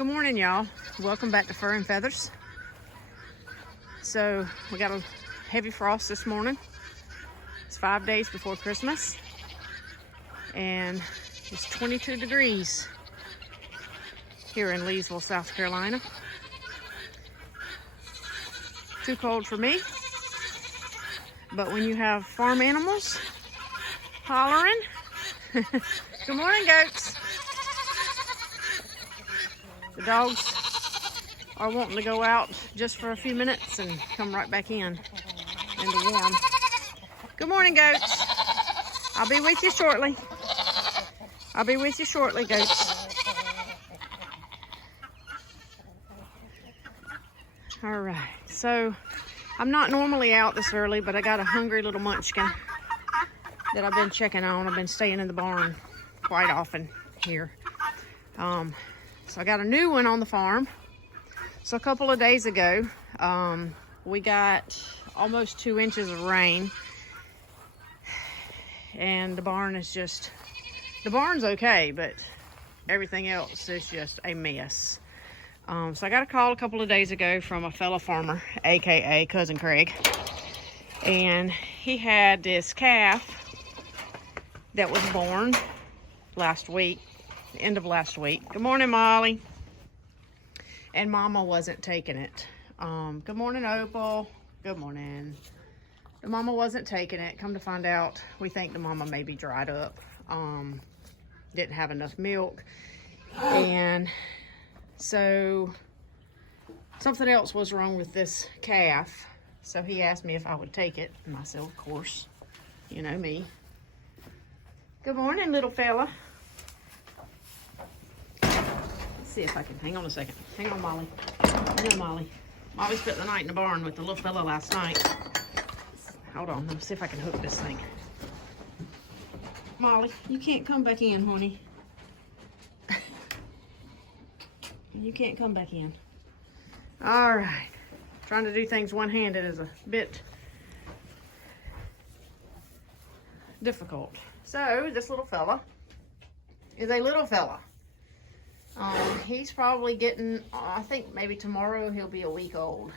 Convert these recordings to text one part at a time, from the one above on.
Good morning, y'all. Welcome back to Fur and Feathers. So we got a heavy frost this morning. It's 5 days before Christmas, and it's 22 degrees here in Leesville, South Carolina. Too cold for me, but when you have farm animals hollering, good morning, goats. The dogs are wanting to go out just for a few minutes and come right back in the warm. Good morning, goats. I'll be with you shortly. I'll be with you shortly, goats. All right, so I'm not normally out this early, but I got a hungry little munchkin that I've been checking on. I've been staying in the barn quite often here. So I got a new one on the farm. So a couple of days ago, we got almost 2 inches of rain, and the barn's okay, but everything else is just a mess. So I got a call a couple of days ago from a fellow farmer, AKA Cousin Craig, and he had this calf that was born last week, the end of last week. Good morning, Molly. And Mama wasn't taking it. Good morning, Opal. Good morning. The mama wasn't taking it. Come to find out, we think the mama may be dried up. Didn't have enough milk. And so something else was wrong with this calf. So he asked me if I would take it. And I said, of course. You know me. Good morning, little fella. Let's see if I can, hang on a second. Hang on, Molly. Hang on, Molly. Molly spent the night in the barn with the little fella last night. Hold on, let me see if I can hook this thing. Molly, you can't come back in, honey. You can't come back in. All right. Trying to do things one-handed is a bit difficult. So, this little fella is a little fella. He's probably getting, I think maybe tomorrow he'll be a week old.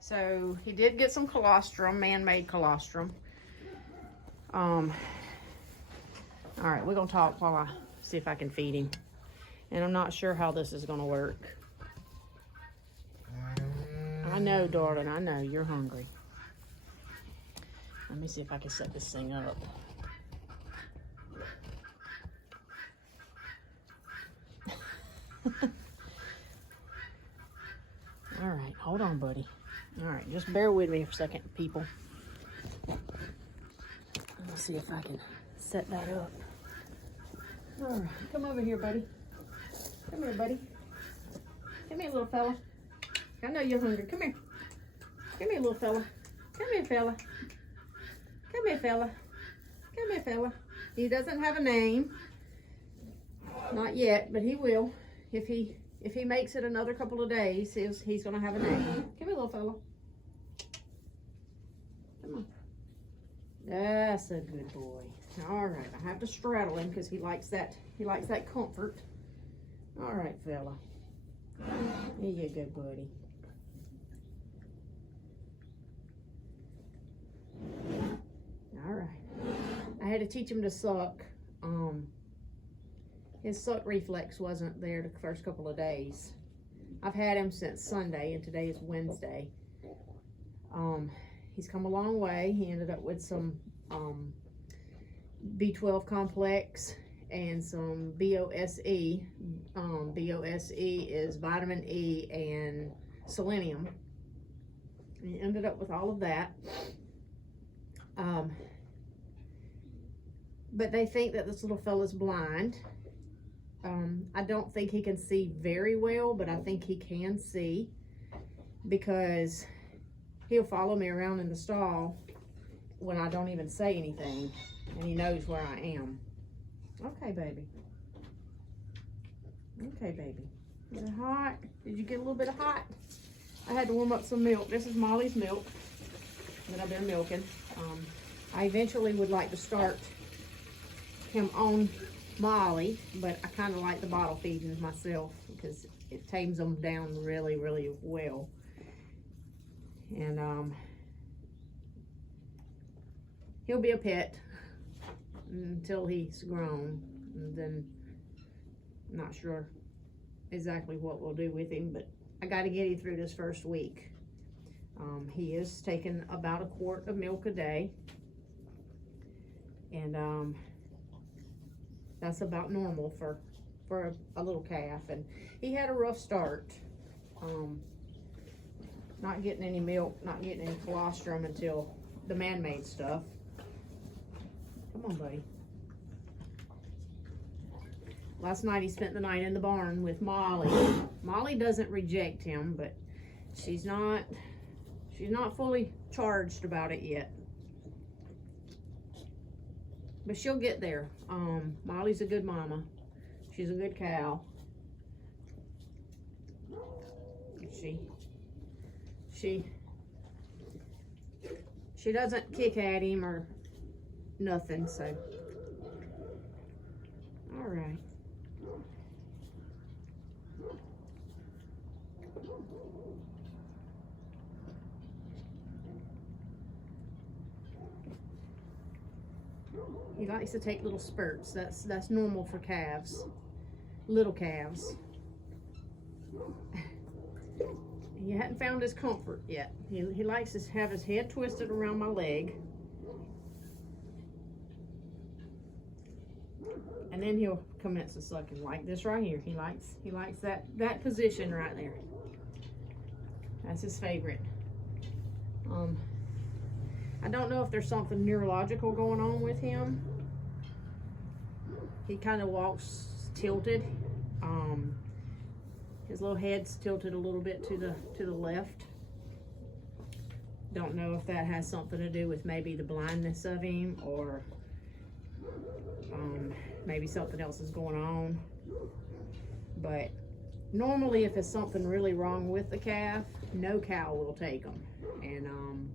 So he did get some colostrum, man-made colostrum. All right, we're gonna talk while I see if I can feed him. And I'm not sure how this is gonna work. I know, darling, I know, you're hungry. Let me see if I can set this thing up. All right, hold on, buddy. All right, just bear with me for a second, people. Let's see if I can set that up. All right, come over here, buddy. Come here, buddy. Come here, little fella. I know you're hungry. Come here. Come here, little fella. Come here, fella. Come here, fella. Come here, fella. He doesn't have a name. Not yet, but he will. If he makes it another couple of days, he's gonna have a name. Come here, little fella. Come on. That's a good boy. All right, I have to straddle him because he likes that comfort. All right, fella. Here you go, buddy. All right. I had to teach him to suck. His suck reflex wasn't there the first couple of days. I've had him since Sunday, and today is Wednesday. He's come a long way. He ended up with some B12 complex and some BOSE. BOSE is vitamin E and selenium. He ended up with all of that. But they think that this little fella's blind. I don't think he can see very well, but I think he can see because he'll follow me around in the stall when I don't even say anything, and he knows where I am. Okay, baby. Okay, baby. Is it hot? Did you get a little bit of hot? I had to warm up some milk. This is Molly's milk that I've been milking. I eventually would like to start him on Molly, but I kind of like the bottle feeding myself because it tames them down really, really well. And he'll be a pet until he's grown, and then I'm not sure exactly what we'll do with him, but I got to get him through this first week. He is taking about a quart of milk a day, and that's about normal for a little calf. And he had a rough start, not getting any milk, not getting any colostrum until the man-made stuff. Come on, buddy. Last night he spent the night in the barn with Molly. Molly doesn't reject him, but she's not fully charged about it yet. But she'll get there. Molly's a good mama. She's a good cow. She doesn't kick at him or nothing, so. All right. He likes to take little spurts. That's normal for calves, little calves. He hadn't found his comfort yet. He likes to have his head twisted around my leg, and then he'll commence to sucking like this right here. He likes that position right there. That's his favorite. I don't know if there's something neurological going on with him. He kind of walks tilted. His little head's tilted a little bit to the left. Don't know if that has something to do with maybe the blindness of him, or maybe something else is going on. But normally, if it's something really wrong with the calf, no cow will take him. And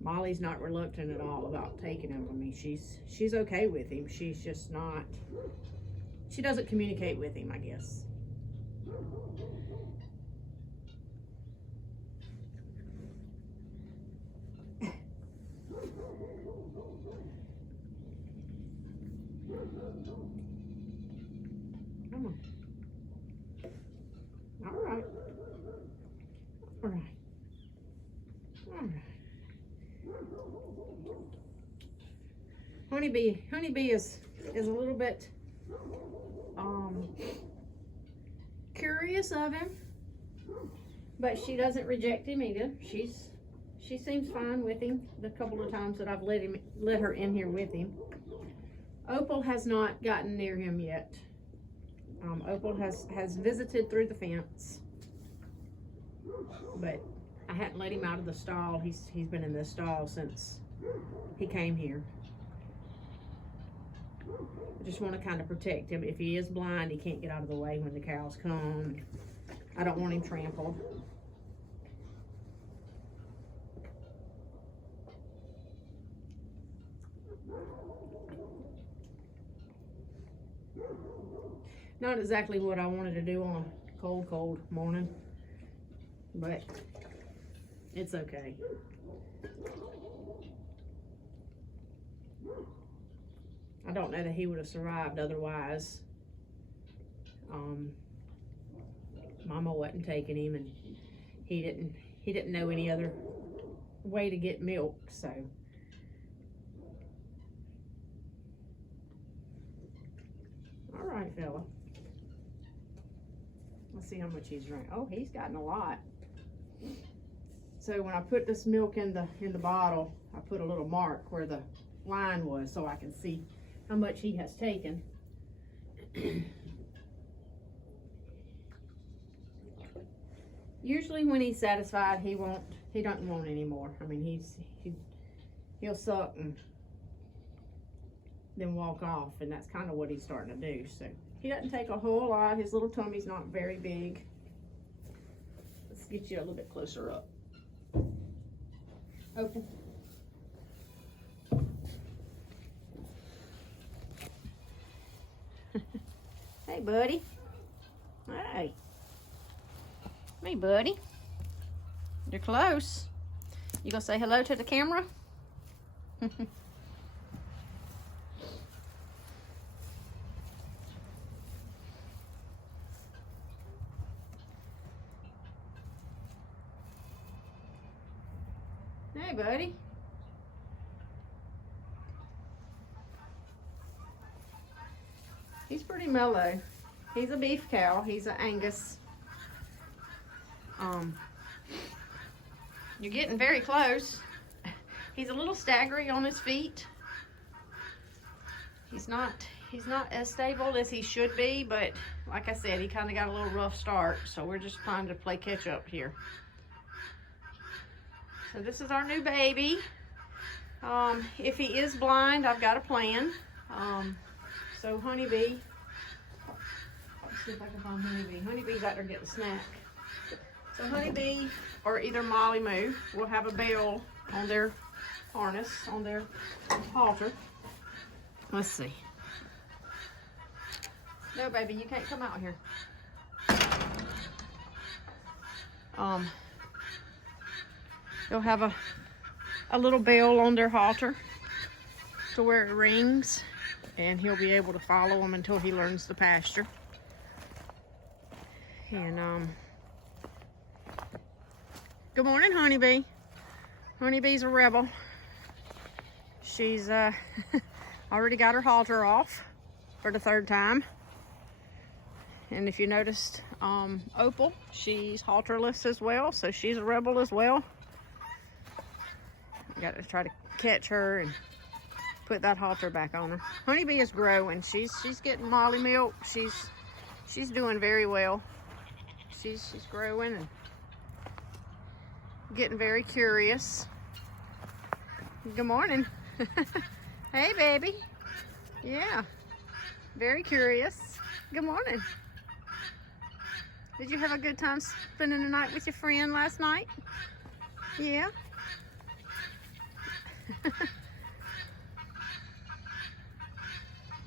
Molly's not reluctant at all about taking him. I mean, she's okay with him. She's just not, she doesn't communicate with him, I guess. Come on. All right. All right. All right. Honeybee is a little bit curious of him, but she doesn't reject him either. She seems fine with him the couple of times that I've let her in here with him. Opal has not gotten near him yet. Opal has visited through the fence, but I hadn't let him out of the stall. He's been in this stall since he came here. I just want to kind of protect him. If he is blind, he can't get out of the way when the cows come. I don't want him trampled. Not exactly what I wanted to do on a cold morning, but it's okay. I don't know that he would have survived otherwise. Mama wasn't taking him, and he didn't know any other way to get milk, so. All right, fella. Let's see how much he's drank. Oh, he's gotten a lot. So when I put this milk in the bottle, I put a little mark where the line was so I can see how much he has taken. Usually when he's satisfied, he doesn't want any more. I mean, he'll suck and then walk off, and that's kind of what he's starting to do. So he doesn't take a whole lot. His little tummy's not very big. Let's get you a little bit closer up. Okay. Hey, buddy. Hey. Hey, buddy. You're close. You gonna say hello to the camera? Hey, buddy. He's pretty mellow. He's a beef cow. He's an Angus. You're getting very close. He's a little staggery on his feet. He's not as stable as he should be, but like I said, he kind of got a little rough start, so we're just trying to play catch up here. So this is our new baby. If he is blind, I've got a plan. So Honeybee, let's see if I can find Honeybee. Honeybee's out there getting a snack. So Honeybee or either Molly Moo will have a bell on their harness, on their halter. Let's see. No, baby, you can't come out here. They'll have a little bell on their halter to where it rings, and he'll be able to follow them until he learns the pasture. And good morning, Honeybee. Honeybee's a rebel. She's already got her halter off for the third time. And if you noticed, Opal, she's halterless as well, so she's a rebel as well. Got to try to catch her and put that halter back on her. Honeybee is growing. She's getting Molly milk. She's doing very well. She's growing and getting very curious. Good morning. Hey, baby. Yeah, very curious. Good morning. Did you have a good time spending the night with your friend last night? Yeah.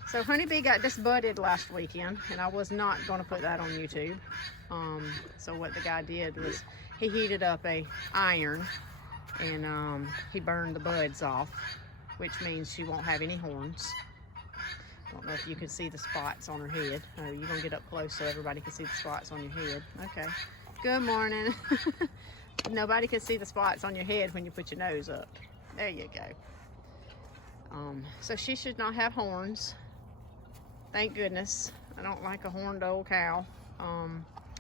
So Honeybee got just budded last weekend, and I was not going to put that on YouTube. So what the guy did was he heated up a iron, and he burned the buds off, which means she won't have any horns. Don't know if you can see the spots on her head. Oh, you're gonna get up close so everybody can see the spots on your head. Okay. Good morning. Nobody can see the spots on your head when you put your nose up. There you go. So she should not have horns. Thank goodness. I don't like a horned old cow.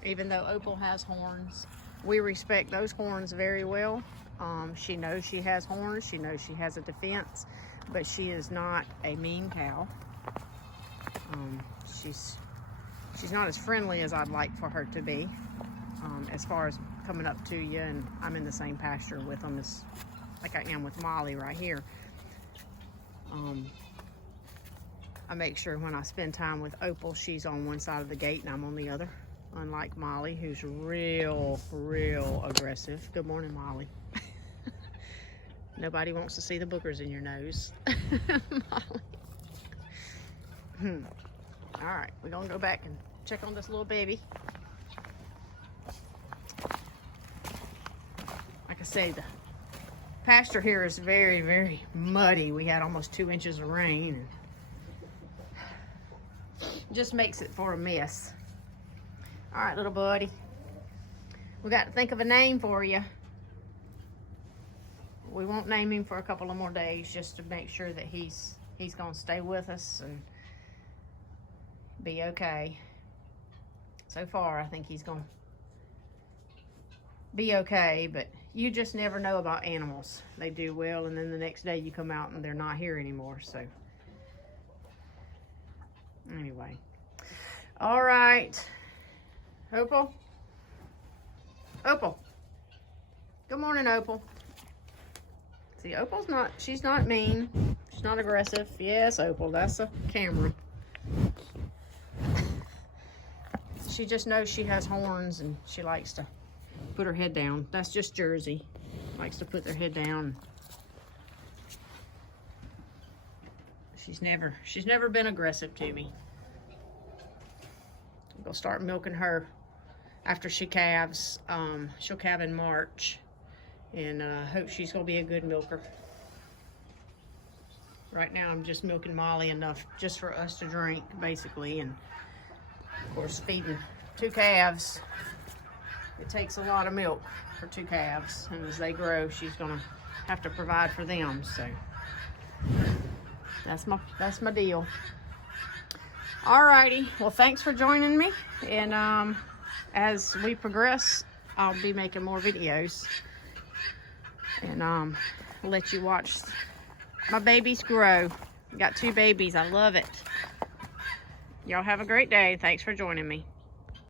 Even though Opal has horns, we respect those horns very well. She knows she has horns. She knows she has a defense, but she is not a mean cow. She's not as friendly as I'd like for her to be, as far as coming up to you, and I'm in the same pasture with them as like I am with Molly right here. I make sure when I spend time with Opal, she's on one side of the gate and I'm on the other, unlike Molly, who's real aggressive. Good morning, Molly. Nobody wants to see the boogers in your nose. Molly. All right, we're gonna go back and check on this little baby. Like I say, the pasture here is very muddy. We had almost 2 inches of rain, and just makes it for a mess. All right, little buddy, we got to think of a name for you. We won't name him for a couple of more days, just to make sure that he's gonna stay with us and be okay. So far, I think he's gonna be okay, but you just never know about animals. They do well, and then the next day you come out and they're not here anymore. So anyway, all right, Opal. Good morning, Opal. See, Opal's not, she's not mean, she's not aggressive. Yes, Opal, that's a camera. She just knows she has horns, and she likes to put her head down. That's just Jersey. Likes to put their head down. She's never been aggressive to me. We'll start milking her after she calves. She'll calve in March, and hope she's gonna be a good milker. Right now I'm just milking Molly enough just for us to drink, basically, and of course feeding 2 calves. It takes a lot of milk for 2 calves, and as they grow, she's gonna have to provide for them. So that's my deal. Alrighty, well, thanks for joining me, and as we progress, I'll be making more videos, and let you watch my babies grow. Got 2 babies. I love it. Y'all have a great day. Thanks for joining me.